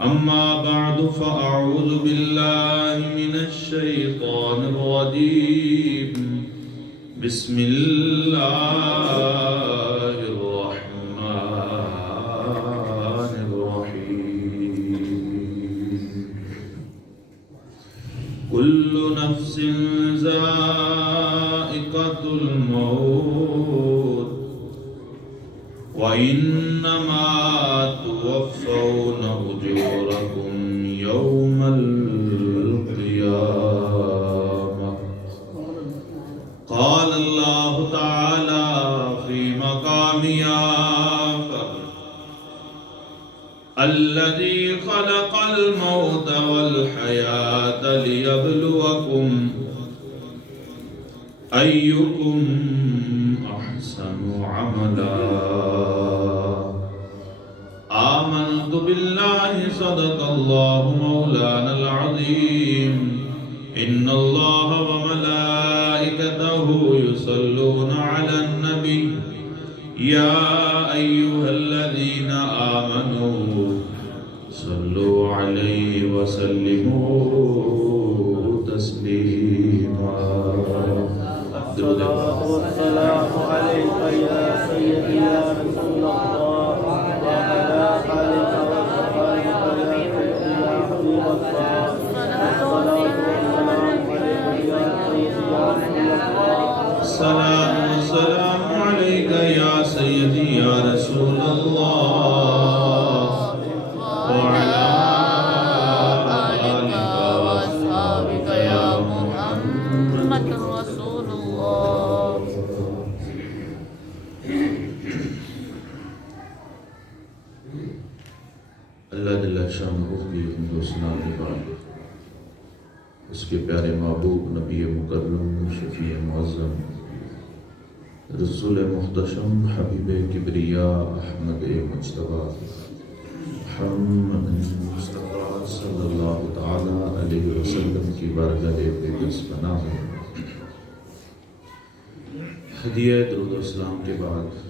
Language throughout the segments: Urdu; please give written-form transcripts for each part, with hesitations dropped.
أما بعد فأعوذ بالله من الشيطان الرجيم بسم الله الرحمن الرحيم كل نفس ذائقة الموت وإنما توفون أجوركم يوم القيامة قال الله تعالى في مقام آخر الذي خلق الموت والحياة ليبلوكم أيكم أحسن عملا آمنت بالله صدق الله مولانا العظيم إن الله وملائكته يصلون على النبي يا أيها الذين آمنوا صلوا عليه وسلموا تسليما الصلاة والسلام عليك يا سيدي يا رسول الله وعلى آلك وصحبك يا سيدي يا حبيب الله الصلاة والسلام عليك يا سيدي يا رسول الله الصلاة والسلام عليك يا سيدي يا رسول الله وعلى آلك وصحبك يا محمد رسول الله اللہ جل شانہ کی حمد و ثنا کے بعد اس کے پیارے محبوب نبی مکرم شفیع معظم رسول محتشم حبیب کبریا احمد مجتبی محمد مصطفیٰ صلی اللہ تعالی علیہ وسلم کی بارگاہ اقدس پناہ ہے ہدیہ درود و سلام کے بعد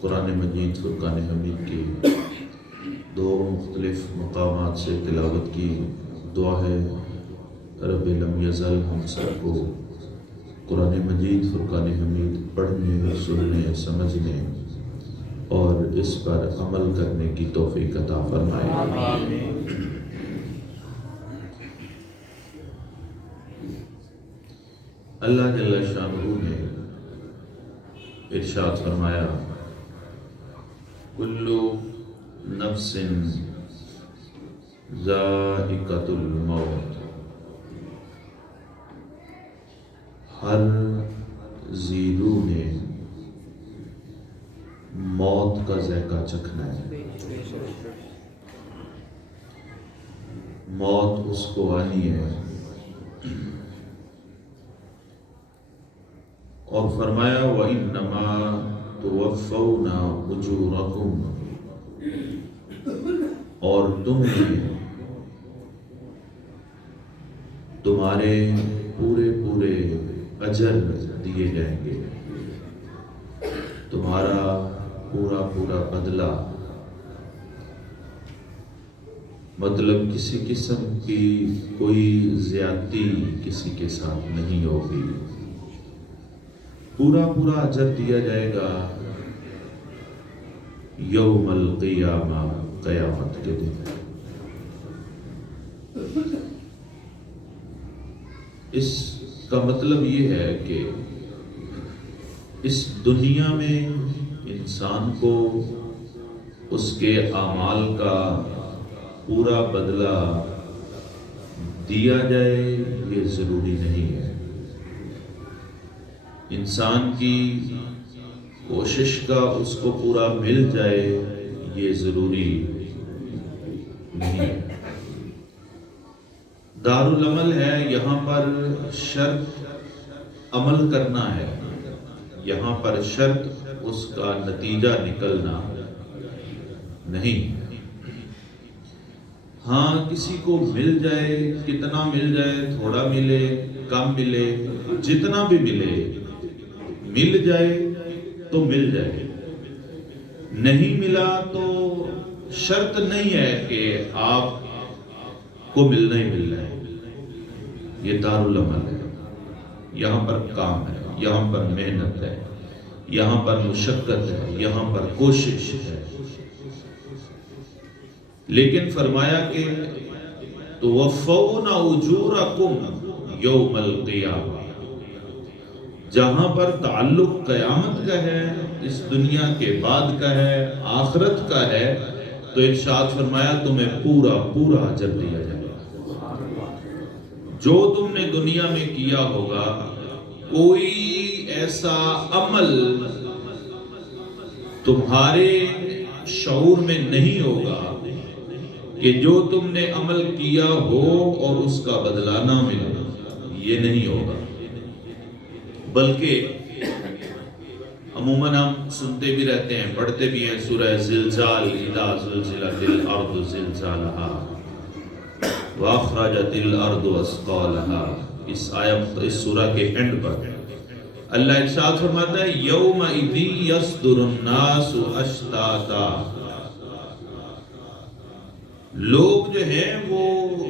قرآن مجید فرقان حمید کی دو مختلف مقامات سے تلاوت کی دعا ہے رب لم یزل ہم سب کو قرآن مجید فرقان حمید پڑھنے سننے سمجھنے اور اس پر عمل کرنے کی توفیق عطا فرمائے اللہ جل شانہ نے ارشاد فرمایا کلو نفس ذائقۃ الموت ہر ذی روح نے موت کا ذائقہ چکھنا ہے موت اس کو آنی ہے اور فرمایا وَإِنَّمَا تُوَفَّوْنَ أُجُورَكُمْ اور تمہارے پورے اجر دیے جائیں گے تمہارا پورا بدلہ مطلب کسی قسم کی کوئی زیادتی کسی کے ساتھ نہیں ہوگی پورا اجر دیا جائے گا یوم القیامہ قیامت کے دن اس کا مطلب یہ ہے کہ اس دنیا میں انسان کو اس کے اعمال کا پورا بدلہ دیا جائے یہ ضروری نہیں ہے انسان کی کوشش کا اس کو پورا مل جائے یہ ضروری نہیں ہے دارالعمل ہے یہاں پر شرط عمل کرنا ہے یہاں پر شرط اس کا نتیجہ نکلنا نہیں ہاں کسی کو مل جائے کتنا مل جائے تھوڑا ملے کم ملے جتنا بھی ملے مل جائے تو مل جائے نہیں ملا تو شرط نہیں ہے کہ آپ کو ملنا ہی ملنا ہے. یہ دارالعمل ہے، یہاں پر کام ہے، یہاں پر محنت ہے، یہاں پر مشقت ہے، یہاں پر کوشش ہے. لیکن فرمایا کہ توفون اجورکم یوم القیامہ. جہاں پر تعلق قیامت کا ہے، اس دنیا کے بعد کا ہے، آخرت کا ہے، تو ارشاد فرمایا تمہیں پورا پورا اجر دیا جائے گا. جو تم نے دنیا میں کیا ہوگا، کوئی ایسا عمل تمہارے شعور میں نہیں ہوگا کہ جو تم نے عمل کیا ہو اور اس کا بدلہ نہ ملے. یہ نہیں ہوگا. بلکہ عموماً ہم سنتے بھی رہتے ہیں، پڑھتے بھی ہیں سورہ زلزال، اذا زلزلت الارض زلزالها واخرجت الارض اثقالها. اس سورہ کے اینڈ پر اللہ ارشاد فرماتا ہے یومئذ یصدر الناس اشتاتا. لوگ جو ہیں وہ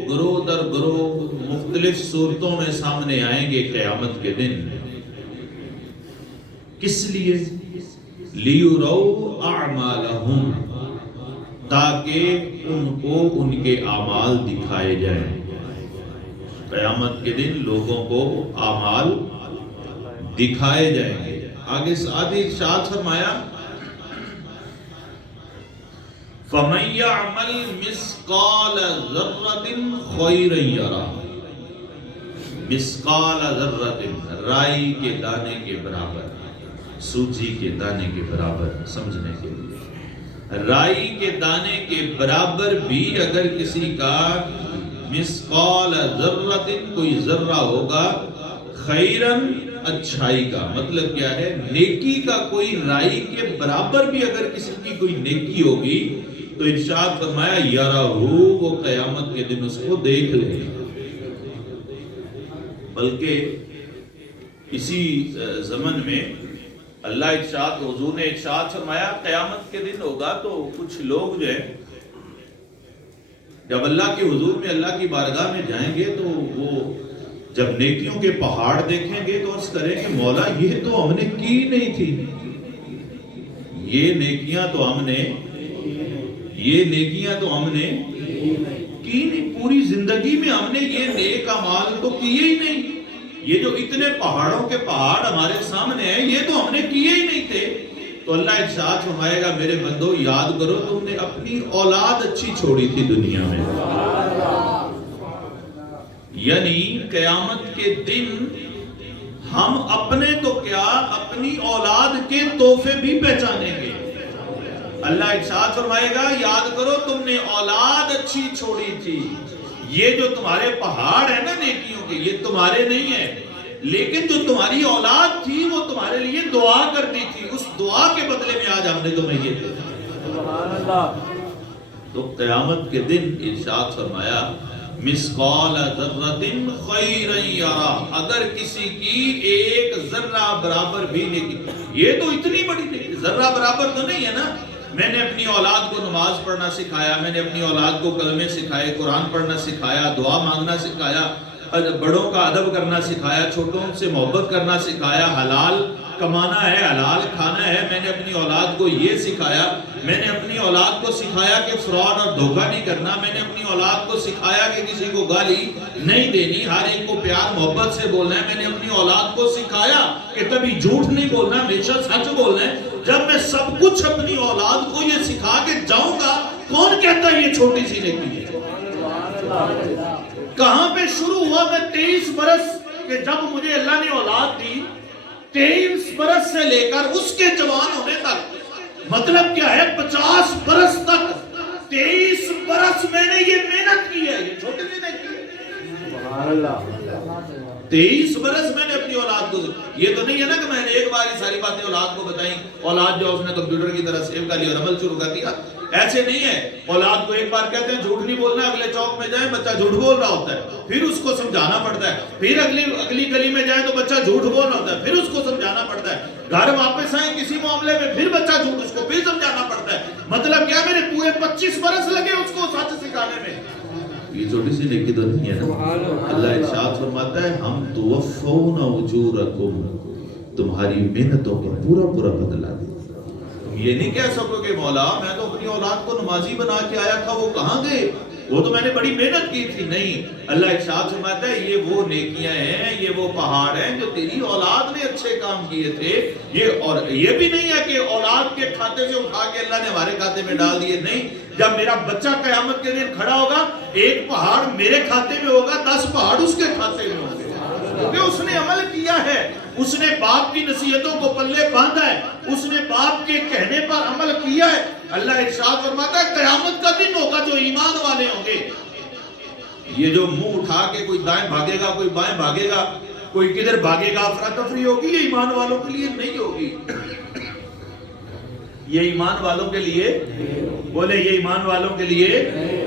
گروہ در گروہ مختلف صورتوں میں سامنے آئیں گے قیامت کے دن. کس لیے؟ لیروا اعمالہم، تاکہ ان کو ان کے اعمال دکھائے جائیں. قیامت کے دن لوگوں کو اعمال دکھائے جائیں گے. آگے آدھی ارشاد فرمایا فَمَن يَعْمَلْ مِثْقَالَ ذَرَّةٍ خَيْرًا يَرَهُ. مِثْقَالَ ذَرَّةٍ، رائی کے دانے کے برابر، سوجی کے دانے کے برابر. سمجھنے کے لیے رائی کے دانے کے برابر بھی اگر کسی کا مثقال ذرۃ، کوئی ذرہ ہوگا، خیرن، اچھائی کا مطلب کیا ہے؟ نیکی کا. کوئی رائی کے برابر بھی اگر کسی کی کوئی نیکی ہوگی تو ارشاد فرمایا یرہ، وہ قیامت کے دن اس کو دیکھ لے. بلکہ اسی زمن میں اللہ ارشاد، حضور نے ارشاد فرمایا قیامت کے دن ہوگا تو کچھ لوگ جو ہے جب اللہ کے حضور میں، اللہ کی بارگاہ میں جائیں گے تو وہ جب نیکیوں کے پہاڑ دیکھیں گے تو عرض کریں کہ مولا یہ تو ہم نے کی نہیں تھی، یہ نیکیاں تو ہم نے کی نہیں، پوری زندگی میں ہم نے یہ نیک اعمال تو کیے ہی نہیں. یہ جو اتنے پہاڑوں کے پہاڑ ہمارے سامنے ہیں یہ تو ہم نے کیے ہی نہیں تھے. تو اللہ ارشاد فرمائے گا میرے بندو یاد کرو تم نے اپنی اولاد اچھی چھوڑی تھی دنیا میں. یعنی قیامت کے دن ہم اپنے تو کیا، اپنی اولاد کے تحفے بھی پہچانیں گے. اللہ ارشاد فرمائے گا یاد کرو تم نے اولاد اچھی چھوڑی تھی. یہ جو تمہارے پہاڑ ہیں نا نیکیوں کے، یہ تمہارے نہیں ہیں، لیکن جو تمہاری اولاد تھی وہ تمہارے لیے دعا کرتی تھی. اس دعا کے بدلے میں آج ہم نے تمہیں یہ دیا. سبحان اللہ. تو قیامت کے دن ارشاد فرمایا مثقال ذرۃ خیرا یرا، اگر کسی کی ایک ذرہ برابر بھی نیکی، یہ تو اتنی بڑی نیکی، ذرہ برابر تو نہیں ہے نا. میں نے اپنی اولاد کو نماز پڑھنا سکھایا، میں نے اپنی اولاد کو کلمے سکھائے، قرآن پڑھنا سکھایا، دعا مانگنا سکھایا، بڑوں کا ادب کرنا سکھایا، چھوٹوں سے محبت کرنا سکھایا، حلال کمانا ہے، حلال کھانا ہے. میں نے اپنی اولاد کو یہ سکھایا. میں نے اپنی اولاد کو سکھایا کہ فراڈ اور دھوکہ نہیں کرنا. میں نے اپنی اولاد کو سکھایا کہ کسی کو گالی نہیں دینی، ہر ایک کو پیار محبت سے بولنا ہے. میں نے اپنی اولاد کو سکھایا کہ کبھی جھوٹ نہیں بولنا، ہمیشہ سچ بولنا ہے. جب میں سب کچھ اپنی اولاد کو یہ سکھا کے جاؤں گا، کون کہتا ہے یہ چھوٹی سی نیکی ہے؟ کہاں پہ شروع ہوا؟ میں 23 برس کہ جب مجھے اللہ نے اولاد دی، 23 برس سے لے کر اس کے جوان ہونے تک، مطلب کیا ہے 50 برس تک 23 برس میں نے یہ محنت کی ہے. یہ چھوٹی سی نیکی ہے. سبحان اللہ. 23 برس میں نے اپنی اولاد کو، یہ تو نہیں ہے نا کہ میں نے ایک بار یہ ساری باتیں اولاد کو بتائیں، اولاد جو اس نے کمپیوٹر کی طرح سیو کر لی اور عمل شروع کر دیا. ایسے نہیں ہے. اولاد کو ایک بار کہتے ہیں جھوٹ نہیں بولنا, اگلے چوک میں جائیں بچہ جھوٹ بول رہا ہوتا ہے, پھر اس کو سمجھانا پڑتا ہے. پھر اگلی گلی میں جائیں تو بچہ جھوٹ بول رہا ہوتا ہے, پھر اس کو سمجھانا پڑتا ہے. گھر واپس آئیں کسی معاملے میں, پھر بچہ جھوٹ, اس کو پھر سمجھانا پڑتا ہے. مطلب کیا, میرے پورے 25 برس لگے اس کو سچ سکھانے میں. یہ چھوٹی سی نیکی تو نہیں ہے نا. اللہ ارشاد فرماتا ہے ہم توفون اجورکم, تمہاری محنتوں کا پورا بدلہ دیں. یہ نہیں کہہ سکو کہ مولا میں تو اپنی اولاد کو نمازی بنا کے آیا تھا, وہ کہاں گئے, وہ تو میں نے بڑی محنت کی تھی. نہیں, اللہ ارشاد فرماتا ہے یہ وہ نیکیاں ہیں, یہ وہ پہاڑ ہیں جو تیری اولاد نے اچھے کام کیے تھے. اور یہ بھی نہیں ہے کہ اولاد کے کھاتے سے اٹھا کے اللہ نے ہمارے کھاتے میں ڈال دیے. نہیں, جب میرا بچہ قیامت کے دن کھڑا ہوگا, ایک پہاڑ میرے کھاتے میں ہوگا, 10 پہاڑ اس کے کھاتے میں ہوں گے, کیونکہ اس نے عمل کیا ہے, اس نے باپ کی نصیحتوں کو پلے باندھا ہے, اس نے باپ کے کہنے پر عمل کیا ہے. اللہ ارشاد فرماتا ہے قیامت کا دن ہوگا جو ایمان والے ہوں گے. یہ جو منہ اٹھا کے کوئی دائیں بھاگے گا, کوئی بائیں بھاگے گا, کوئی کدھر بھاگے گا, افراتفری ہوگی, یہ ایمان والوں کے لیے نہیں ہوگی. یہ ایمان والوں کے لیے, بولے یہ ایمان والوں کے لیے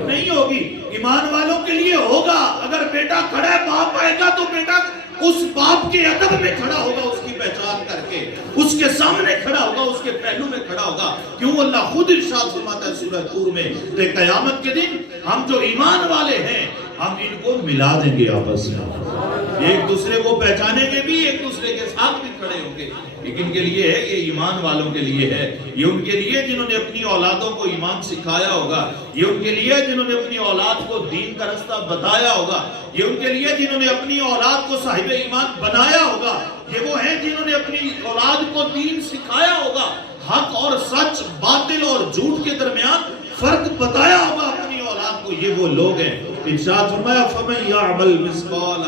نہیں ہوگی. ایمان والوں کے لیے ہوگا. اگر بیٹا کھڑا ہے, باپ آئے گا تو بیٹا اس باپ کے ادب میں کھڑا ہوگا, اس کی پہچان کر کے اس کے سامنے کھڑا ہوگا, اس کے پہلو میں کھڑا ہوگا. کیوں, اللہ خود ارشاد فرماتا ہے سورہ طور میں کہ قیامت کے دن ہم جو ایمان والے ہیں ہم ان کو ملا دیں گے آپس میں, ایک دوسرے کو پہچانیں گے بھی, ایک دوسرے کے ساتھ بھی کھڑے ہوں گے. لیکن کے لیے ہے, یہ ایمان والوں کے لیے ہے. یہ ان کے لیے جنہوں نے اپنی اولادوں کو ایمان سکھایا ہوگا, یہ ان کے لیے جنہوں نے اپنی اولاد کو دین کا رستہ بتایا ہوگا, یہ ان کے لیے جنہوں نے اپنی اولاد کو صاحب ایمان بنایا ہوگا, یہ وہ ہیں جنہوں نے اپنی اولاد کو دین سکھایا ہوگا, حق اور سچ, باطل اور جھوٹ کے درمیان فرق بتایا ہوگا اپنی اولاد کو. یہ وہ لوگ ہیں. ارشاد فرمایا فَمَن يَعْمَلْ مِثْقَالَ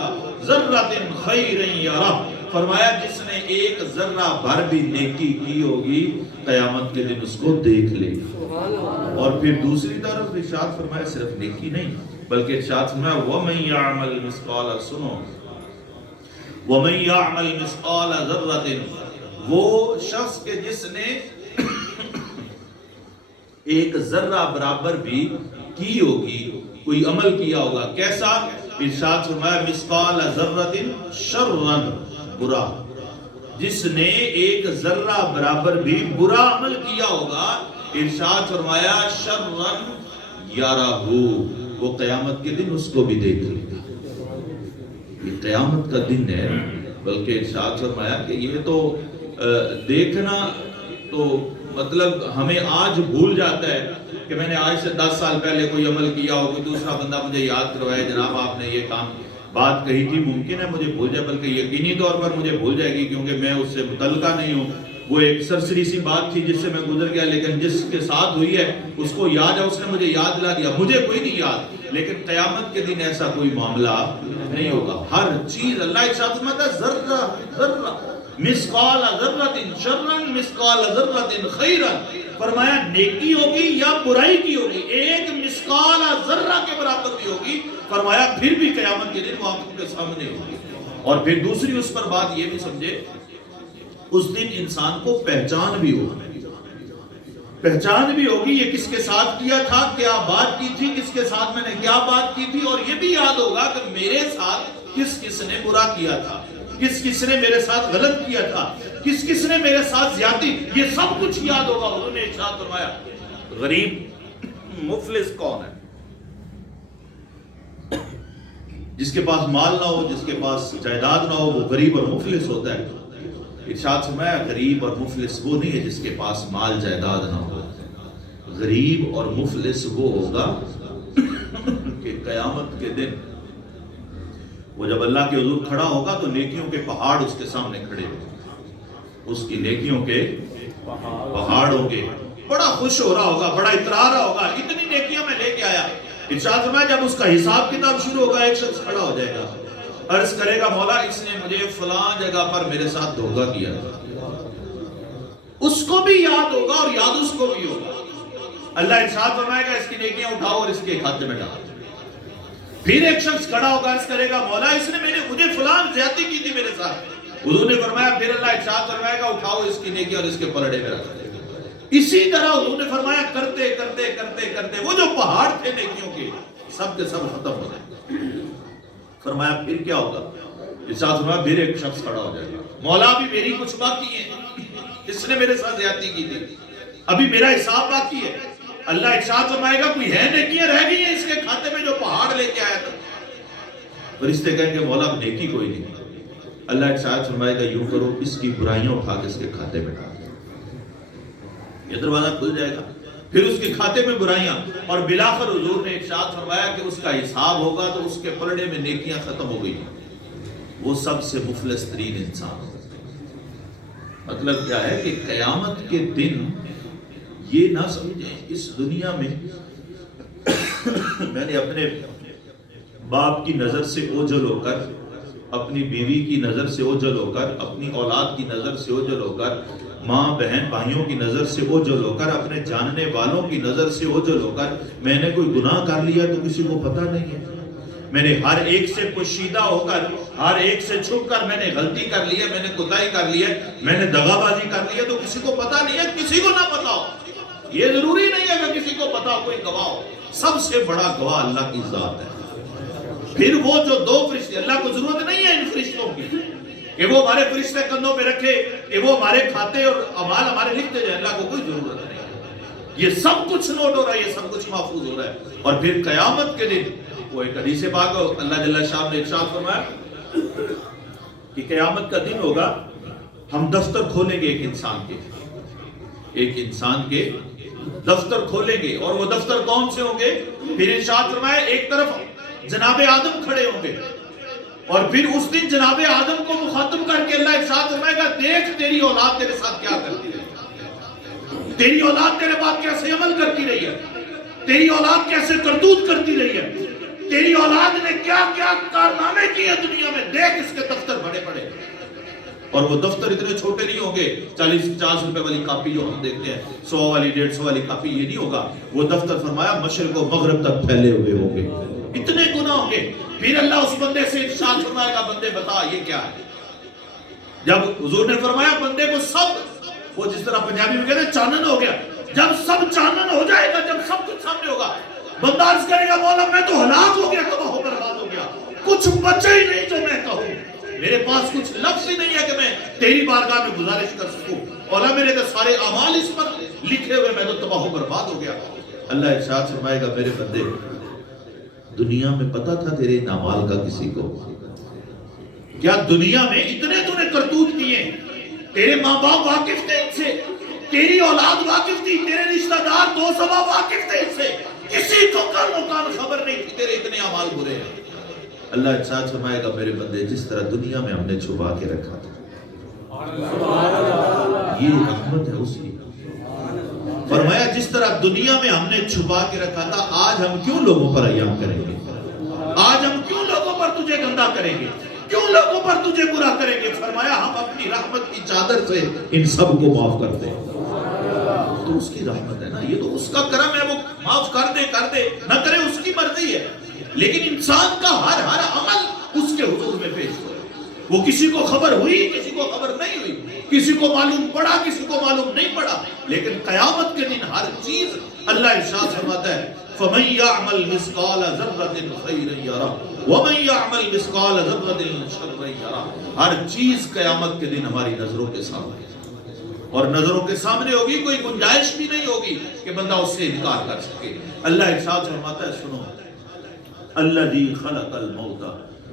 ذَرَّةٍ خَيْرًا يَرَهُ, فرمایا جس نے ایک ذرہ بھر بھی نیکی کی ہوگی قیامت کے دن اس کو دیکھ لے. اور پھر دوسری طرف ارشاد فرمایا صرف نیکی نہیں بلکہ ارشاد فرمایا وَمَن يَعْمَلْ مِثْقَالَ, سنو, وَمَن يَعْمَلْ مِثْقَالَ ذَرَّةٍ, وہ شخص کے جس نے ایک ذرہ برابر بھی کی ہوگی, کوئی عمل کیا ہوگا. کیسا, ارشاد فرمایا مثقال ذرۃ شرًا, برا, جس نے ایک ذرہ برابر بھی برا عمل کیا ہوگا, ارشاد فرمایا شرًا یرہ, وہ قیامت کے دن اس کو بھی دیکھ لے گا. یہ قیامت کا دن ہے, بلکہ ارشاد فرمایا کہ یہ تو دیکھنا تو مطلب ہمیں آج بھول جاتا ہے کہ میں نے آج سے 10 سال پہلے کوئی عمل کیا ہو, کوئی دوسرا بندہ مجھے یاد کروائے جناب آپ نے یہ کام بات کہی تھی, ممکن ہے مجھے بھول جائے, بلکہ یقینی طور پر مجھے بھول جائے گی کیونکہ میں اس سے متعلقہ نہیں ہوں. وہ ایک سرسری سی بات تھی جس سے میں گزر گیا, لیکن جس کے ساتھ ہوئی ہے اس کو یاد ہے, اس نے مجھے یاد دلا دیا, مجھے کوئی نہیں یاد. لیکن قیامت کے دن ایسا کوئی معاملہ نہیں ہوگا. ہر چیز اللہ ارشاد فرماتا ہے ذرہ مثقال ذرۃ شرًا مثقال ذرۃ خیرًا, فرمایا نیکی ہوگی یا برائی کی ہوگی, ایک مثقال ذرہ کے برابر بھی ہوگی, فرمایا پھر بھی قیامت کے دن وہ آنکھوں کے سامنے ہوگی. اور پھر دوسری اس پر بات یہ بھی سمجھے, اس دن انسان کو پہچان بھی ہوگی, پہچان بھی ہوگی یہ کس کے ساتھ کیا تھا, کیا بات کی تھی, کس کے ساتھ میں نے کیا بات کی تھی, اور یہ بھی یاد ہوگا کہ میرے ساتھ کس کس نے برا کیا تھا, کس کس نے میرے ساتھ غلط کیا تھا, کس کس نے میرے ساتھ زیادتی, یہ سب کچھ یاد ہوگا. انہوں نے ارشاد فرمایا غریب مفلس کون ہے, جس کے پاس مال نہ ہو, جس کے پاس جائیداد نہ ہو, وہ غریب اور مفلس ہوتا ہے. ارشاد فرمایا غریب اور مفلس وہ نہیں ہے جس کے پاس مال جائیداد نہ ہو, غریب اور مفلس وہ ہوگا کہ قیامت کے دن وہ جب اللہ کے حضور کھڑا ہوگا تو نیکیوں کے پہاڑ اس کے سامنے کھڑے ہوں, اس کی نیکیوں کے پہاڑ ہوں گے, بڑا خوش ہو رہا ہوگا, بڑا اترا رہا ہوگا, اتنی نیکیاں میں لے کے آیا. ارشاد فرمایا جب اس کا حساب کتاب شروع ہوگا, ایک شخص کھڑا ہو جائے گا, عرض کرے گا مولا اس نے مجھے فلاں جگہ پر میرے ساتھ دھوکہ کیا تھا. اس کو بھی یاد ہوگا اور یاد اس کو بھی ہوگا. اللہ ارشاد فرمائے گا اس کی نیکیاں اٹھاؤ اور اس کے کھاتے میں ڈالو. پھر ایک شخص کھڑا ہوگا, عرض کرے گا مولا اس نے مجھے فلاں زیادتی کی تھی میرے ساتھ. حضور نے فرمایا پھر اللہ ارشاد فرمائے گا اٹھاؤ اس کی نیکی اور اس کے پلڑے میں رکھ دے. اسی طرح حضور نے فرمایا کرتے کرتے کرتے کرتے وہ جو پہاڑ تھے نیکیوں کے سب کے سب ختم ہو جائیں گے۔ فرمایا پھر کیا ہوگا؟ ارشاد فرمایا پھر ایک شخص کھڑا ہو جائے گا، مولا ابھی میری کچھ باقی ہے، اس نے میرے ساتھ زیادتی کی تھی، ابھی میرا حساب باقی ہے۔ اللہ ارشاد فرمائے گا کوئی ہے نیکیاں رہ گئی ہیں اس کے کھاتے میں جو پہاڑ لے کے آیا تھا؟ فرشتے کہیں گے مولا اب نیکی کوئی نہیں۔ اللہ ارشاد فرمائے گا یوں کرو اس کی برائیاں اٹھا کے اس کے کھاتے میں ڈال دو، یہ دروازہ کھل جائے گا، پھر اس کے کھاتے میں برائیاں، اور بلاخر حضور نے ارشاد فرمایا کہ اس کا حساب ہوگا تو اس کے پلڑے میں نیکیاں ختم ہو گئی، وہ سب سے مفلس ترین انسان ہوگا۔ مطلب کیا ہے کہ قیامت کے دن یہ نہ سمجھیں اس دنیا میں میں نے اپنے باپ کی نظر سے اوجھل ہو کر، اپنی بیوی کی نظر سے اوجھل ہو کر، اپنی اولاد کی نظر سے اوجھل ہو کر، ماں بہن بھائیوں کی نظر سے اوجھل ہو کر، اپنے جاننے والوں کی نظر سے اوجھل ہو کر میں نے کوئی گناہ کر لیا تو کسی کو پتہ نہیں ہے، میں نے ہر ایک سے پوشیدہ ہو کر، ہر ایک سے چھپ کر میں نے غلطی کر لی ہے، میں نے کوتاہی کر لی ہے، میں نے دغا بازی کر لی ہے تو کسی کو پتہ نہیں ہے، کسی کو نہ پتہ ہو، یہ ضروری نہیں ہے کہ کسی کو پتہ ہو، کوئی گواہ ہو، سب سے بڑا گواہ اللہ کی ذات ہے۔ پھر وہ جو دو فرشتے، اللہ کو ضرورت نہیں ہے ان فرشتوں کی کہ وہ ہمارے فرشتے کندھوں پہ رکھے کہ وہ ہمارے کھاتے اور اعمال ہمارے لکھتے جائیں، اللہ کو کوئی ضرورت نہیں ہے، یہ سب کچھ نوٹ ہو رہا ہے، یہ سب کچھ محفوظ ہو رہا ہے۔ اور پھر قیامت کے دن وہ ایک حدیث پاک اللہ جل شاہ نے ارشاد فرمایا کہ قیامت کا دن ہوگا، ہم دفتر کھولیں گے ایک انسان کے دفتر کھولیں گے، اور وہ دفتر کون سے ہوں گے؟ پھر ارشاد فرمایا ایک طرف جناب آدم کھڑے ہوں گے، اور پھر اس دن جناب آدم کو مخاطب کر کے اللہ ارشاد فرمائے گا دیکھ تیری اولاد تیرے ساتھ کیا کرتی رہی، تیری اولاد تیرے بات کیسے عمل کرتی رہی ہے، تیری اولاد کیسے کرتوت کرتی رہی ہے، تیری اولاد نے کیا کیا کارنامے کیے دنیا میں، دیکھ اس کے دفتر بڑے بڑے، اور وہ دفتر اتنے چھوٹے نہیں ہوں گے 40-50 روپے والی کاپی جو ہم دیکھتے ہیں، 100 والی 150 والی کاپی، یہ نہیں ہوگا، وہ دفتر فرمایا مشرق و مغرب تک پھیلے ہوئے ہوں گے، اتنے گناہ ہوں گے۔ پھر اللہ اس بندے سے ارشاد فرمائے گا بندے بتا یہ کیا ہے؟ جب حضور نے فرمایا بندے کو سب، وہ جس طرح پنجابی میں کہتے ہیں چانن ہو گیا، جب سب چانن ہو جائے گا، جب سب کچھ سامنے ہوگا، بندہ عرض کرے گا مولا میں تو ہلاک ہو گیا، تباہ و برباد ہو گیا، کچھ بچے ہی نہیں جو میں کہوں، میرے پاس کچھ لفظ ہی نہیں ہے کہ میں تیری بارگاہ میں گزارش کر سکوں، اولا میرے تو سارے اعمال اس پر لکھے ہوئے، میں تو تباہ و برباد ہو گیا۔ اللہ ارشاد فرمائے گا میرے بندے دنیا میں پتہ تھا تیرے اعمال کا کسی کو؟ کیا دنیا میں اتنے تو نے کرتوت کیے، تیرے ماں باپ واقف تھے ان سے، تیری اولاد واقف تھی، تیرے رشتہ دار دو سبا واقف تھے ان سے، کسی کو کان خبر نہیں تھی تیرے اتنے اعمال برے ہیں۔ اللہ ارشاد فرمائے گا میرے بندے جس طرح دنیا میں ہم نے چھپا کے رکھا تھا، یہ رحمت ہے اس کی، فرمایا جس طرح دنیا میں ہم نے چھپا کے رکھا تھا، آج ہم کیوں لوگوں پر ایام کریں گے، آج ہم کیوں لوگوں پر تجھے گندا کریں گے، کیوں لوگوں پر تجھے برا کریں گے؟ فرمایا ہم اپنی رحمت کی چادر سے ان سب کو معاف کرتے ہیں، تو اس کی رحمت ہے نا، یہ تو اس کا کرم ہے، وہ معاف کر دے نہ کرے اس کی مرضی ہے، لیکن انسان کا ہر عمل اس کے حضور میں پیش ہو، وہ کسی کو خبر ہوئی کسی کو خبر نہیں ہوئی، کسی کو معلوم پڑا کسی کو معلوم نہیں پڑا، لیکن قیامت کے دن ہر چیز اللہ ارشاد فرماتا ہے فَمَن يَعْمَلْ مِثْقَالَ ذَرَّةٍ خَيْرًا يَرَهُ وَمَن يَعْمَلْ مِثْقَالَ ذَرَّةٍ شَرًّا يَرَهُ، ہر چیز قیامت کے دن ہماری نظروں کے سامنے، اور نظروں کے سامنے ہوگی، کوئی گنجائش بھی نہیں ہوگی کہ بندہ اس سے انکار کر سکے۔ اللہ ارشاد فرماتا ہے سنو الذی خلق الموت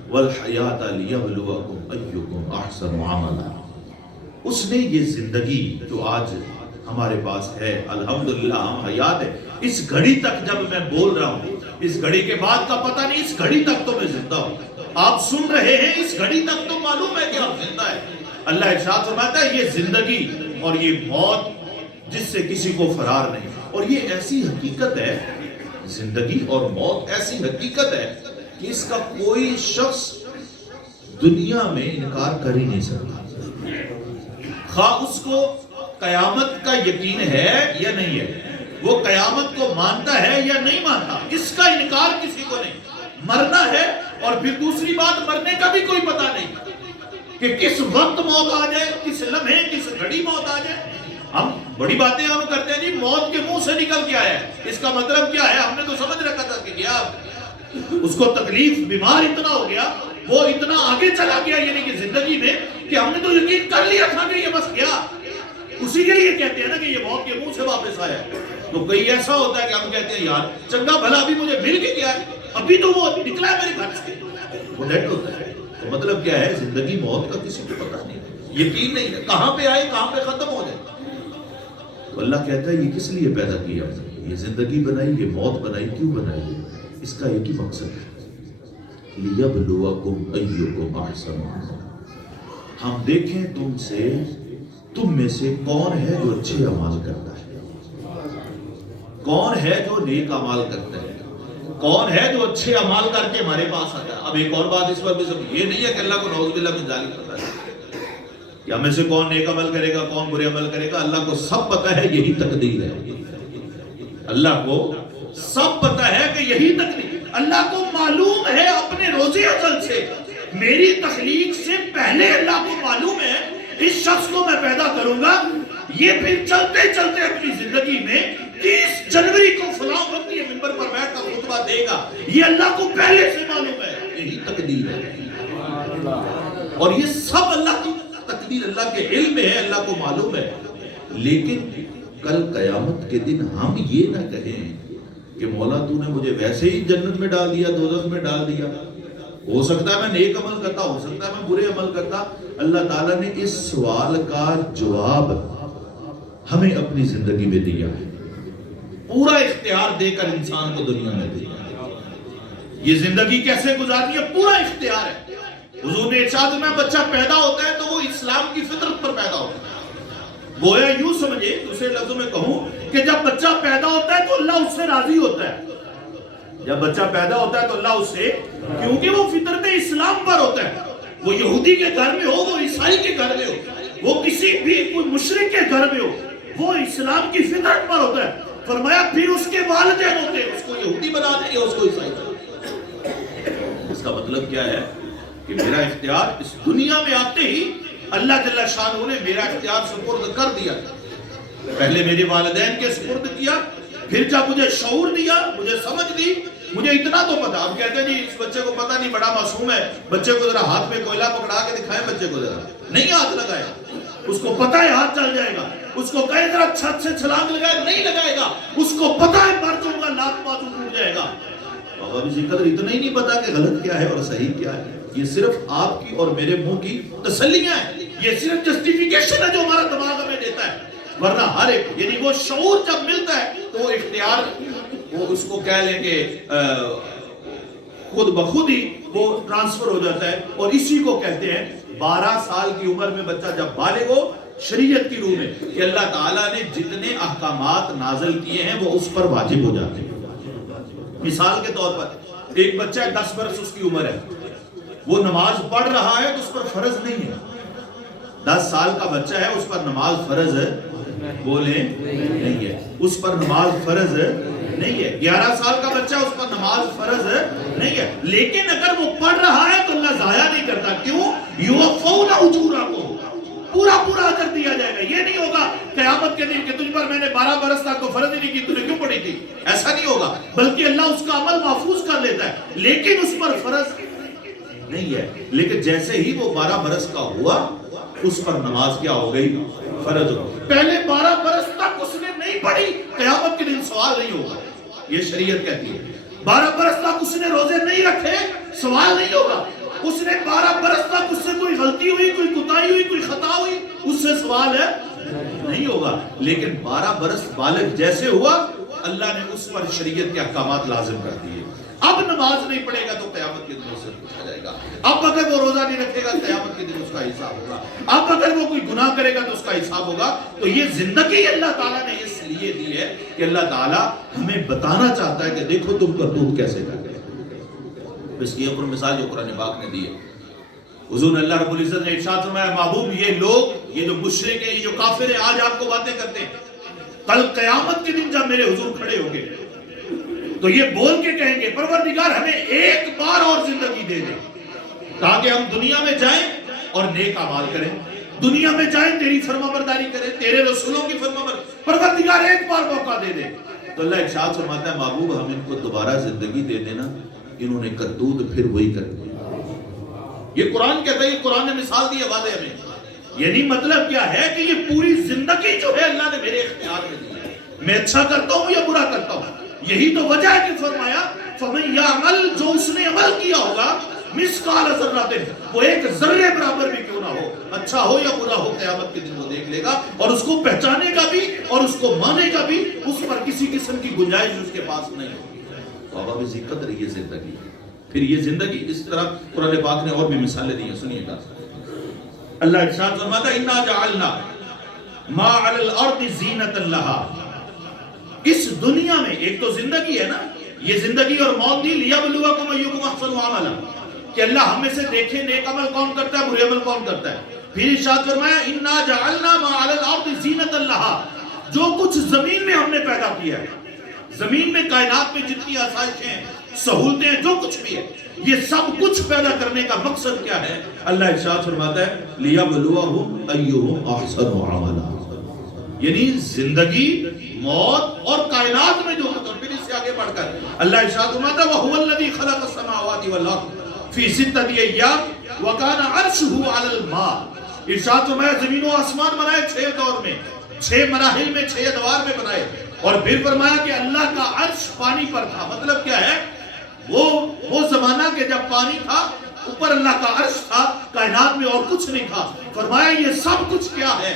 والحیات لیبلوکم ایکم احسن عملا، اس نے یہ زندگی جو آج ہمارے پاس ہے الحمدللہ ہم حیات ہے، اس گھڑی تک جب میں بول رہا ہوں، اس گھڑی کے بعد کا پتہ نہیں، اس گھڑی تک تو میں زندہ ہوں، آپ سن رہے ہیں اس گھڑی تک تو معلوم ہے کہ آپ زندہ ہیں۔ اللہ ارشاد فرماتا ہے یہ زندگی اور یہ موت جس سے کسی کو فرار نہیں، اور یہ ایسی حقیقت ہے، زندگی اور موت ایسی حقیقت ہے کہ اس کا کوئی شخص دنیا میں انکار کر ہی نہیں سکتا، خواہ اس کو قیامت کا یقین ہے یا نہیں ہے، وہ قیامت کو مانتا ہے یا نہیں مانتا، اس کا انکار کسی کو نہیں، مرنا ہے، اور پھر دوسری بات مرنے کا بھی کوئی پتہ نہیں کہ کس وقت موت آ جائے، کس لمحے کس گھڑی موت آ جائے، ہم بڑی باتیں ہم کرتے ہیں جی موت کے منہ سے نکل کے آیا ہے، اس کا مطلب کیا ہے؟ ہم نے تو سمجھ رکھا تھا کہ کیا اس کو تکلیف، بیمار اتنا ہو گیا، وہ اتنا آگے چلا گیا یعنی کہ زندگی میں، کہ ہم نے تو یقین کر لیا تھا کہ یہ بس گیا۔ اسی کے لیے کہتے ہیں نا کہ یہ موت کے منہ سے واپس آیا ہے۔ تو کئی ایسا ہوتا ہے کہ ہم کہتے ہیں یار چنگا بھلا ابھی مجھے مل بھی گیا ہے، ابھی تو وہ نکلا ہے میرے گھر سے، وہ ڈیڈ ہوتا ہے۔ تو مطلب کیا ہے؟ زندگی موت کا کسی کو پتہ نہیں ہے، یقین نہیں ہے کہاں پہ آئے کہاں پہ ختم ہو جائے۔ تو اللہ کہتا ہے یہ کس لیے پیدا کیا، یہ زندگی بنائی، یہ موت بنائی، کیوں بنائی؟ اس کا ایک ہی مقصد ہے، لِيَبْلُوَكُمْ أَيُّكُمْ أَحْسَنُ عَمَلًا، ہم دیکھیں تم میں سے کون ہے جو اچھے اعمال کرتا ہے، کون ہے جو نیک اعمال کرتا ہے، کون ہے جو اچھے اعمال کر کے ہمارے پاس آتا ہے۔ اب ایک اور بات اس پر بھی سب یہ نہیں ہے کہ اللہ کو نعوذ باللہ من ذالک پتہ ہے کہ ہم میں سے کون نیک عمل کرے گا کون برے عمل کرے گا، اللہ کو سب پتہ ہے، یہی تقدیر ہے۔ اللہ کو سب پتہ ہے کہ یہی تقدیر، اللہ کو معلوم ہے اپنے روز ازل سے، میری تخلیق سے پہلے اللہ کو معلوم ہے اس شخص کو میں پیدا کروں گا، یہ پھر چلتے چلتے اپنی زندگی میں 30 جنوری کو فلاں وقت یہ منبر پر بیٹھ کر خطبہ دے گا، یہ اللہ کو پہلے سے معلوم ہے، یہی تقدیر ہے۔ اور یہ سب اللہ کی تقدیر، اللہ کے علم میں ہے، اللہ کو معلوم ہے۔ لیکن کل قیامت کے دن ہم یہ نہ کہیں کہ مولا تو نے مجھے ویسے ہی جنت میں ڈال دیا، دوزخ میں ڈال دیا، ہو سکتا ہے میں نیک عمل کرتا، ہو سکتا ہے میں برے عمل کرتا۔ اللہ تعالیٰ نے اس سوال کا جواب ہمیں اپنی زندگی میں دیا ہے، پورا اختیار دے کر انسان کو دنیا میں دیا ہے۔ یہ زندگی کیسے گزارنی ہے پورا اختیار ہے۔ حضور نے ارشاد میں بچہ پیدا ہوتا ہے تو وہ اسلام کی فطرت پر پیدا ہوتا ہے۔ گویا یوں سمجھے، دوسرے لفظوں میں کہوں کہ جب بچہ پیدا ہوتا ہے تو اللہ اس سے راضی ہوتا ہے۔ جب بچہ پیدا ہوتا ہے تو اللہ اس سے، کیونکہ وہ فطرت اسلام پر ہوتا ہے، وہ یہودی کے گھر میں ہو، وہ عیسائی کے گھر میں ہو، وہ کسی بھی کوئی مشرک کے گھر میں ہو، وہ اسلام کی فطرت پر ہوتا ہے۔ فرمایا پھر اس کے والدین ہوتے ہیں، اس کو یہودی بنا دیں یا اس کو عیسائی بنا دیں۔ اس کا مطلب کیا ہے کہ میرا اختیار اس دنیا میں آتے ہی اللہ جل شانہ نے میرا اختیار سپرد کر دیا۔ پہلے میرے والدین کے سپرد کیا، پھر جب مجھے شعور دیا، مجھے سمجھ دی، مجھے اتنا تو پتا۔ اب کہتے ہیں جی اس بچے کو پتہ نہیں، بڑا معصوم ہے، بچے کو ذرا ہاتھ میں کوئلہ پکڑا کے دکھائیں، بچے کو ذرا نہیں ہاتھ لگائے، اس کو پتہ ہے ہاتھ چل جائے گا، اس کو کہیں ذرا چھت سے چھلانگ لگائے، نہیں لگائے گا، اس کو پتہ ہے مر جاؤں گا، لات بازو ٹوٹ جائے گا۔ بابا بھی ذکر اتنا ہی نہیں پتا کہ غلط کیا ہے اور صحیح کیا ہے۔ یہ صرف آپ کی اور میرے منہ کی تسلیاں ہیں، یہ صرف جسٹیفیکیشن ہے جو ہمارا دماغ ہمیں دیتا ہے، ورنہ ہر ایک یعنی وہ شعور جب ملتا ہے تو وہ اختیار، وہ اس کو کہہ لیں کہ خود بخود ہی وہ ٹرانسفر ہو جاتا ہے۔ اور اسی کو کہتے ہیں 12 سال کی عمر میں بچہ جب بالغ ہو شریعت کی روح میں، کہ اللہ تعالیٰ نے جتنے احکامات نازل کیے ہیں وہ اس پر واجب ہو جاتے ہیں۔ مثال کے طور پر ایک بچہ 10 برس اس کی عمر ہے، وہ نماز پڑھ رہا ہے تو اس پر فرض نہیں ہے۔ 10 سال کا بچہ ہے، اس پر نماز فرض ہے، بولیں نہیں ہے، اس پر نماز فرض نہیں ہے۔ 11 سال کا بچہ، اس پر نماز فرض نہیں ہے، لیکن اگر وہ پڑھ رہا ہے تو اللہ ضائع نہیں کرتا۔ کیوں؟ یوفون اجورکم، پورا پورا اجر دیا جائے گا۔ یہ نہیں ہوگا قیامت کے دن کہ تجھ پر میں نے 12 برس تک تو فرض ہی نہیں کی، تو نے کیوں پڑھی تھی، ایسا نہیں ہوگا، بلکہ اللہ اس کا عمل محفوظ کر لیتا ہے، لیکن اس پر فرض نہیں ہے۔ لیکن جیسے ہی وہ 12 برس کا ہوا اس پر نماز کیا ہو گئی، فرض ہو گئی۔ پہلے 12 برس تک اس نے نہیں پڑھی، قیامت کے دن سوال نہیں ہوگا، یہ شریعت کہتی ہے۔ 12 برس تک اس نے روزے نہیں رکھے، سوال نہیں ہوگا۔ اس نے 12 برس تک اس سے کوئی غلطی ہوئی، کوئی کوتاہی ہوئی، کوئی خطا ہوئی، اس سے سوال ہے نہیں ہوگا۔ لیکن 12 برس بالغ جیسے ہوا، اللہ نے اس پر شریعت کے احکامات لازم کر دیے۔ اب نماز نہیں پڑھے گا تو قیامت کے دن اس سے پوچھا جائے گا۔ اب اگر وہ روزہ نہیں رکھے گا قیامت کے دن اس کا حساب ہوگا۔ اب اگر وہ کوئی گناہ کرے گا تو اس کا حساب ہوگا۔ تو یہ زندگی اللہ تعالیٰ نے اس لیے دی ہے کہ اللہ تعالیٰ ہمیں بتانا چاہتا ہے کہ دیکھو تم کرتوت کیسے کر گئے۔ اس کی ایک مثال جو قرآن پاک نے دی ہے، حضور اللہ رب العزت نے ارشاد فرمایا محبوب یہ لوگ، یہ جو مشرک ہیں، یہ جو کافر ہیں، آج آپ کو باتیں کرتے ہیں، کل قیامت کے دن جب میرے حضور کھڑے ہوں گے تو یہ بول کے کہیں گے پروردگار ہمیں ایک بار اور زندگی دے دے تاکہ ہم دنیا میں جائیں اور نیک اعمال کریں۔ دنیا میں جائیں تیری فرما برداری کریں, تیرے رسولوں کی فرما برداری. پروردگار ایک بار موقع دے دے. تو اللہ ارشاد فرماتا ہے محبوب ہم ان کو دوبارہ زندگی دے دینا, انہوں نے کرتوت پھر وہی کر دیا. یہ قرآن کہتا ہے, یہ قرآن نے مثال دی ہے واضح ہمیں. یعنی مطلب کیا ہے کہ یہ پوری زندگی جو ہے اللہ نے میرے اختیار میں دی ہے, میں اچھا کرتا ہوں یا برا کرتا ہوں. یہی تو وجہ ہے کہ فرمایا فَمَن يَعْمَلْ, جو اس نے عمل کیا ہوگا, مِثْقَالَ ذَرَّةٍ, وہ ایک ذرے برابر بھی کیوں نہ ہو, اچھا ہو یا برا ہو, قیامت کے دن وہ دیکھ لے گا, اور اس کو پہچانے کا بھی اور اس کو مانے کا بھی اس پر کسی قسم کی گنجائش اس کے پاس نہیں ہوگی. تو اب اس کی قدر یہ زندگی. پھر یہ زندگی اس طرح قرآن پاک نے اور بھی مثالیں دی ہیں, سنیے گا. اللہ ارشاد فرماتا ہے اِنَّا جَعَلْنَا مَا عَلَى الْأَرْضِ زِينَةً لَهَا. اس دنیا میں ایک تو زندگی ہے نا, یہ زندگی اور موت دی, لِيَبْلُوَكُمْ أَيُّكُمْ أَحْسَنُ عَمَلًا, کہ اللہ ہم میں سے دیکھے نیک عمل کون کرتا ہے, برے عمل کون کرتا ہے. پھر ارشاد فرمایا اِنَّا جَعَلْنَا مَا عَلَى الْأَرْضِ زِينَةً لَهَا, جو کچھ زمین میں ہم نے پیدا کیا ہے, زمین میں کائنات میں جتنی آسائشیں ہیں, سہولتیں ہیں, جو کچھ بھی ہے, یہ سب کچھ پیدا کرنے کا مقصد کیا ہے. اللہ ارشاد فرماتا ہے لِيَبْلُوَهُمْ أَيُّهُمْ أَحْسَنُ عَمَلًا, یعنی زندگی, موت اور کائنات میں جو ہوتا ہے. پھر اس سے آگے بڑھ کر اللہ ارشاد فرماتا ہے وَهُوَ الَّذِي خَلَقَ السَّمَاوَاتِ وَالْأَرْضَ فِي سِتَّةِ أَيَّامٍ وَكَانَ عَرْشُهُ عَلَى الْمَاءِ. ارشاد فرمایا زمین و آسمان بنائے 6 دور میں, 6 مراحل میں, 6 ادوار میں بنائے, اور پھر فرمایا کہ اللہ کا عرش پانی پر تھا. مطلب کیا ہے, وہ زمانہ کہ جب پانی تھا, اوپر اللہ کا عرش تھا, کائنات میں اور کچھ نہیں تھا. فرمایا یہ سب کچھ کیا ہے,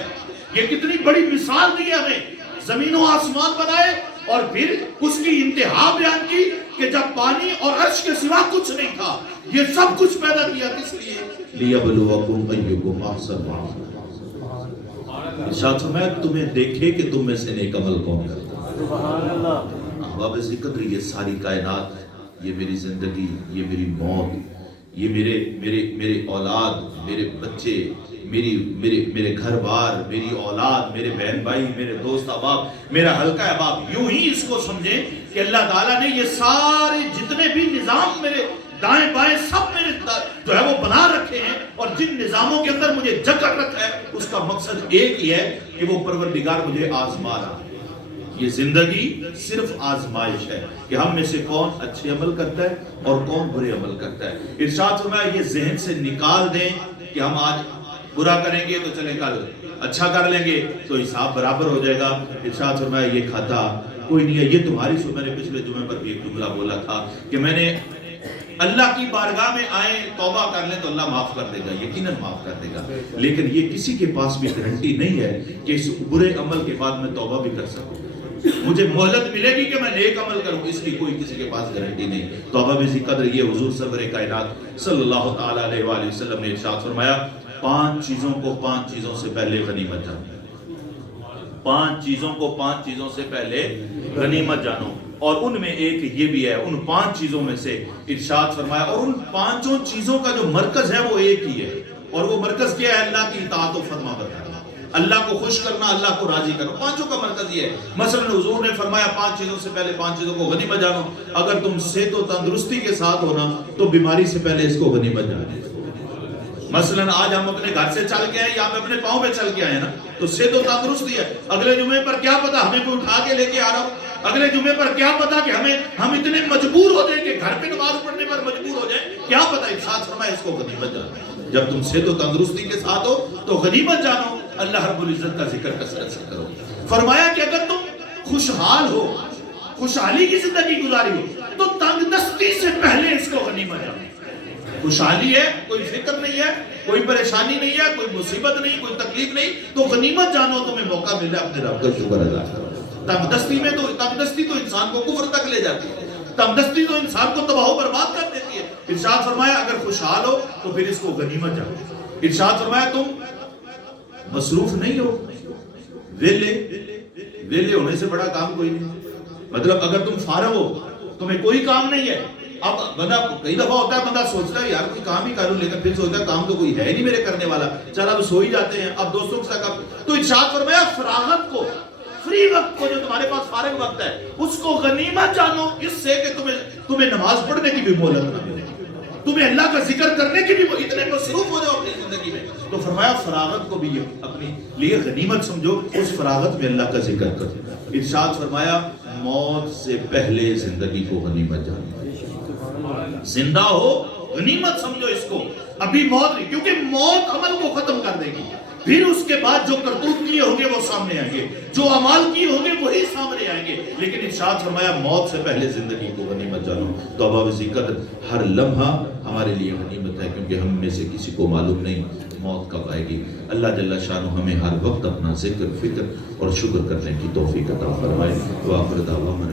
یہ کتنی بڑی مثال دی ہے ہمیں. زمین و آسمان بنائے اور پھر اس کی انتہا بیان کی کہ جب پانی اور عرش کے سوا کچھ نہیں تھا, یہ سب کچھ پیدا کیا کس لیے, لِيَبْلُوَكُمْ أَيُّكُمْ أَحْسَنُ عَمَلًا. ارشاد فرمایا تمہیں دیکھے کہ تم میں سے نیک عمل کون کرتا ہے. سبحان اللہ. احباب قدر, یہ ساری کائنات, یہ میری زندگی, یہ میری موت, یہ میرے اولاد, میرے بچے, میرے گھر بار, میری اولاد, میرے بہن بھائی, میرے دوست احباب, میرا حلقہ احباب. یوں ہی اس کو سمجھیں کہ اللہ تعالیٰ نے یہ سارے جتنے بھی نظام میرے دائیں بائیں سب میرے جو ہے وہ بنا رکھے ہیں, اور جن نظاموں کے اندر مجھے جکڑ رکھا ہے, اس کا مقصد ایک ہی ہے کہ وہ پروردگار مجھے آزما رہا ہے. یہ زندگی صرف آزمائش ہے کہ ہم میں سے کون اچھے عمل کرتا ہے اور کون برے عمل کرتا ہے. ارشاد فرمایا یہ ذہن سے نکال دیں کہ ہم آج برا کریں گے تو چلے کل اچھا کر لیں گے تو حساب برابر ہو جائے گا. ارشاد فرمایا یہ کھاتا کوئی نہیں ہے, یہ تمہاری سو. میں نے پچھلے جمعے پر بھی ایک جملہ بولا تھا کہ میں نے اللہ کی بارگاہ میں آئیں توبہ کر لیں تو اللہ معاف کر دے گا, یقیناً معاف کر دے گا, لیکن یہ کسی کے پاس بھی گارنٹی نہیں ہے کہ اس برے عمل کے بعد میں توبہ بھی کر سکوں. مجھے مہلت ملے گی کہ میں نیک عمل کروں, اس کی کوئی کسی کے پاس گارنٹی نہیں. توبہ بھی قدر یہ حضور سرور کائنات صلی اللہ تعالی علیہ وآلہ وسلم نے ارشاد فرمایا 5 چیزوں کو 5 چیزوں سے پہلے غنیمت جانو. 5 چیزوں کو 5 چیزوں سے پہلے غنیمت جانو, اور ان میں ایک یہ بھی ہے, ان 5 چیزوں میں سے ارشاد فرمایا, اور ان 5 چیزوں کا جو مرکز ہے وہ ایک ہی ہے, اور وہ مرکز کیا ہے, اللہ کی اطاعت و فرما برداری, اللہ کو خوش کرنا, اللہ کو راضی کرنا. 5 کا مرکز یہ ہے. مثلا حضور نے فرمایا 5 چیزوں سے پہلے 5 چیزوں کو غنیمت جانو. اگر تم صحت و تندرستی کے ساتھ ہونا تو بیماری سے پہلے اس کو غنیمت جانو. مثلا آج ہم اپنے گھر سے چل کے آئے یا ہم اپنے پاؤں پہ چل کے آئے نا, تو صحت و تندرستی ہے. اگلے جمعے پر کیا پتا ہمیں کوئی اٹھا کے لے کے آ رہا ہو, اگلے جمعے پر کیا پتا کہ ہم اتنے مجبور ہو جائیں کہ گھر پہ نماز پڑھنے پر مجبور ہو جائیں, کیا پتا. ارشاد فرمایا اس کو غنیمت جانو. جب تم صحت و تندرستی کے ساتھ ہو تو غنیمت جانو, اللہ رب العزت کا ذکر کثرت سے کرو. فرمایا کہ اگر تم خوشحال ہو, خوشحالی کی زندگی گزاری ہو, تو تنگ دستی سے پہلے اس کو غنیمت جانو. خوشحالی ہے, کوئی فکر نہیں ہے, کوئی پریشانی نہیں ہے, کوئی مصیبت نہیں, کوئی تکلیف نہیں, تو غنیمت جانو, تمہیں موقع ملا اپنے رب کا شکر ادا کرو. تنگ دستی تو انسان کو کفر تک لے جاتی ہے, تنگ دستی تو انسان کو تباہ و برباد کر دیتی ہے. ارشاد فرمایا اگر خوشحال ہو تو پھر اس کو غنیمت جانو. ارشاد فرمایا تم مصروف نہیں ہو, ویلے ہونے سے بڑا کام کوئی نہیں. مطلب اگر تم فارغ ہو, تمہیں کوئی کام نہیں ہے. اب بندہ کئی دفعہ ہوتا ہے, بندہ سوچتا ہے یار کوئی کام ہی کروں, لیکن پھر سوچتا ہے کام تو کوئی ہے نہیں میرے کرنے والا, چل اب سو ہی جاتے ہیں, اب دوستوں کے ساتھ. تو ارشاد فرمایا فراغت کو, فری وقت کو, جو تمہارے پاس فارغ وقت ہے, اس کو غنیمت جانو, اس سے کہ تمہیں نماز پڑھنے کی بھی مہلت نہ ملے. تمہیں اللہ کا ذکر کرنے کی بھی وہ اتنے مصروف ہو جاؤ اپنی زندگی میں. تو فرمایا فراغت کو بھی اپنی لیے غنیمت سمجھو, اس فراغت میں اللہ کا ذکر کرو. ارشاد فرمایا موت سے پہلے زندگی کو غنیمت جانو. زندہ ہو غنیمت سمجھو اس کو, ابھی موت نہیں, کیونکہ موت عمل کو ختم کر دے گی. پھر اس کے بعد جو کرتوت کیے ہوں گے وہ سامنے آئیں گے, جو اعمال کیے ہوں گے وہی سامنے آئیں گے. لیکن ارشاد فرمایا موت سے پہلے زندگی کو غنیمت جانو. تو اباب ذکر ہر لمحہ ہمارے لیے غنیمت ہے, کیونکہ ہم میں سے کسی کو معلوم نہیں موت کب آئے گی. اللہ جل شانہ ہمیں ہر وقت اپنا ذکر فکر اور شکر کرنے کی توفیق عطا فرمائے. وآخر دعوانا